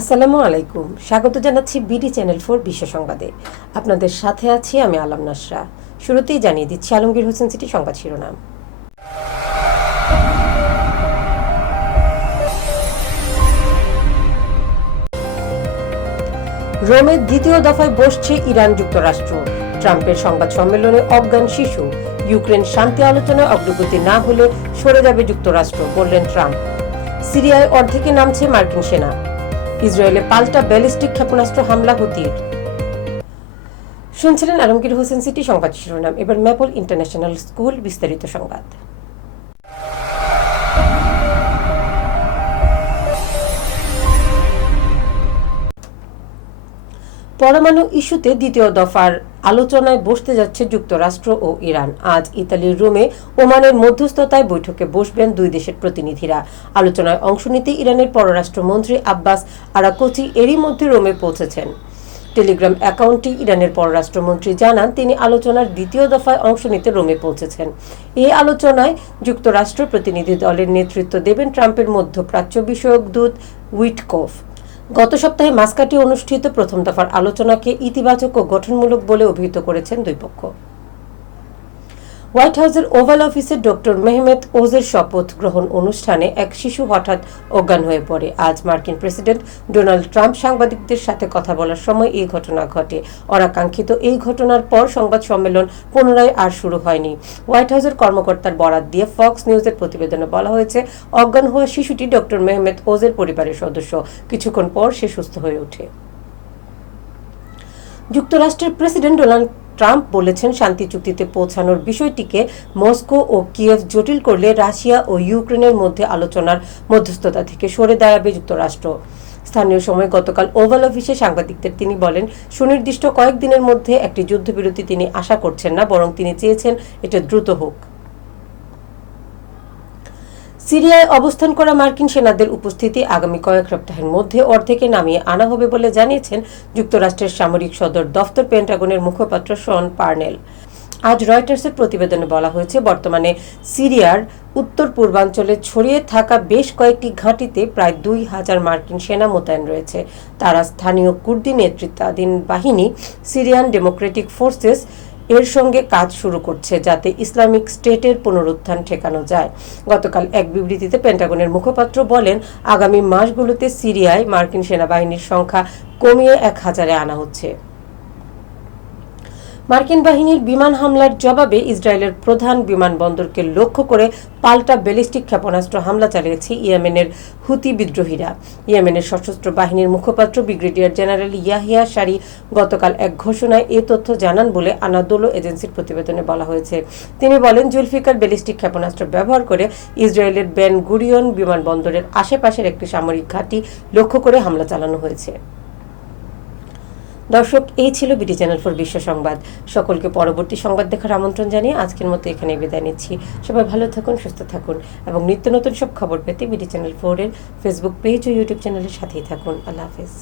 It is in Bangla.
আসসালামু আলাইকুম। স্বাগত জানাচ্ছি বিডি চ্যানেল ফোর বিশ্ব সংবাদে। আপনাদের সাথে আছি আমি আলম নাসরা। শুরুতেই জানিয়ে দিচ্ছি আলমগীর হোসেন সিটি সংবাদ শিরোনাম। রোমের দ্বিতীয় দফায় বসছে ইরান যুক্তরাষ্ট্র। ট্রাম্পের সংবাদ সম্মেলনে অজ্ঞান শিশু, ইউক্রেন শান্তি আলোচনায় অগ্রগতি না হলে সরে যাবে যুক্তরাষ্ট্র, বললেন ট্রাম্প। সিরিয়ায় অর্ধেকে নামছে মার্কিন সেনা। ইসরায়েলে পাল্টা ব্যালিস্টিক ক্ষেপণাস্ত্র হামলা হুতির। শুনছিলেন আলমগীর হোসেন সিটি সংবাদ শিরোনাম। এবার ম্যাপল ইন্টারন্যাশনাল স্কুল বিস্তারিত সংবাদ। পরমাণু ইস্যুতে দ্বিতীয় দফার আলোচনায় বসতে যাচ্ছে যুক্তরাষ্ট্র ও ইরান। আজ ইতালির রোমে ওমানের মধ্যস্থতায় বৈঠকে বসবেন দুই দেশের প্রতিনিধিরা। আলোচনায় অংশ নিতে ইরানের পররাষ্ট্রমন্ত্রী আব্বাস আরাকোচি এরই মধ্যে রোমে পৌঁছেছেন। টেলিগ্রাম অ্যাকাউন্টটি ইরানের পররাষ্ট্রমন্ত্রী জানান, তিনি আলোচনার দ্বিতীয় দফায় অংশ নিতে রোমে পৌঁছেছেন। এই আলোচনায় যুক্তরাষ্ট্র প্রতিনিধি দলের নেতৃত্ব দেবেন ট্রাম্পের মধ্যপ্রাচ্য বিষয়ক দূত উইটকোফ। গত সপ্তাহে মাস্কাটি অনুষ্ঠিত প্রথম দফার আলোচনাকে ইতিবাচক ও গঠনমূলক বলে অভিহিত করেছেন দুই পক্ষ। হোয়াইট হাউসের ওভাল অফিসে ডক্টর মেহমেদ ওজের শপথ গ্রহণ অনুষ্ঠানে এক শিশু হঠাৎ অজ্ঞান হয়ে পড়ে। আজ মার্কিন প্রেসিডেন্ট ডোনাল্ড ট্রাম্প সাংবাদিকদের সাথে কথা বলার সময় এই ঘটনা ঘটে। অনাকাঙ্ক্ষিত এই ঘটনার পর সংবাদ সম্মেলন পুনরায় আর শুরু হয়নি। হোয়াইট হাউসের কর্মকর্তার বরাত দিয়ে ফক্স নিউজের প্রতিবেদনে বলা হয়েছে, অজ্ঞান হওয়া শিশুটি ডক্টর মেহমেদ ওজের পরিবারের সদস্য। কিছুক্ষণ পর সে সুস্থ হয়ে ওঠে। যুক্তরাষ্ট্রের প্রেসিডেন্ট ডোনাল্ড ট্রাম্প বলেছেন শান্তি চুক্তিতে পৌঁছানোর বিষয়টিকে মস্কো ও কিয়েভ জটিল করলে রাশিয়া ও ইউক্রেনের মধ্যে আলোচনার মধ্যস্থতা থেকে সরে দাঁড়াবে যুক্তরাষ্ট্র। স্থানীয় সময় গতকাল ওভাল অফিসে সাংবাদিকদের তিনি বলেন, সুনির্দিষ্ট কয়েকদিনের মধ্যে একটি যুদ্ধবিরতি তিনি আশা করছেন না, বরং তিনি চেয়েছেন এটা দ্রুত হোক। সিরিয়ায় অবস্থান করা মার্কিন সেনাদের উপস্থিতি আগামী কয়েক সপ্তাহের মধ্যে অর্ধেকে নামিয়ে আনা হবে বলে জানিয়েছেন যুক্তরাষ্ট্রের সামরিক সদর দফতর পেন্টাগনের মুখপাত্র শন পার্নেল। আজ রয়টার্সের প্রতিবেদনে বলা হয়েছে, বর্তমানে সিরিয়ার উত্তর পূর্বাঞ্চলে ছড়িয়ে থাকা বেশ কয়েকটি ঘাঁটিতে প্রায় দুই হাজার মার্কিন সেনা মোতায়েন রয়েছে। তারা স্থানীয় কুর্দি নেতৃত্বাধীন বাহিনী, সিরিয়ান ডেমোক্রেটিক ফোর্সেস এর সঙ্গে কাজ শুরু করছে যাতে ইসলামিক স্টেটের পুনরুত্থান ঠেকানো যায়। গতকাল এক বিবৃতিতে পেন্টাগনের মুখপাত্র বলেন, আগামী মাসগুলোতে সিরিয়ায় মার্কিন সেনাবাহিনীর সংখ্যা কমিয়ে এক হাজারে আনা হচ্ছে। মার্কিন বাহিনীর বিমান হামলার জবাবে ইসরায়েলের প্রধান বিমানবন্দরকে লক্ষ্য করে পাল্টা ব্যালিস্টিক ক্ষেপণাস্ত্র হামলা চালিয়েছে ইয়েমেনের হুতি বিদ্রোহীরা। ইয়েমেনের সশস্ত্র বাহিনীর মুখপাত্র ব্রিগেডিয়ার জেনারেল ইয়াহিয়া সারি গতকাল এক ঘোষণায় এ তথ্য জানান বলে আনাদোলো এজেন্সির প্রতিবেদনে বলা হয়েছে। তিনি বলেন, জুলফিকার ব্যালিস্টিক ক্ষেপণাস্ত্র ব্যবহার করে ইসরায়েলের বেন গুরিয়ন বিমানবন্দরের আশেপাশের একটি সামরিক ঘাঁটি লক্ষ্য করে হামলা চালানো হয়েছে। দর্শক, এই ছিল বিডি চ্যানেল ফোর বিশ্ব সংবাদ। সকলকে পরবর্তী সংবাদ দেখার আমন্ত্রণ জানিয়ে আজকের মতো এখানে বিদায় নিচ্ছি। সবাই ভালো থাকুন, সুস্থ থাকুন এবং নিত্য নতুন সব খবর পেতে বিডি চ্যানেল ফোরের ফেসবুক পেজ ও ইউটিউব চ্যানেলের সাথেই থাকুন। আল্লাহ হাফিজ।